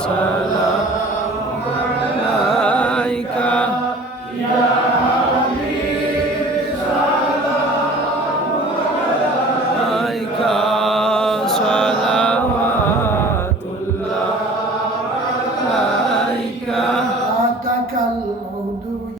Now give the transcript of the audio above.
Salam.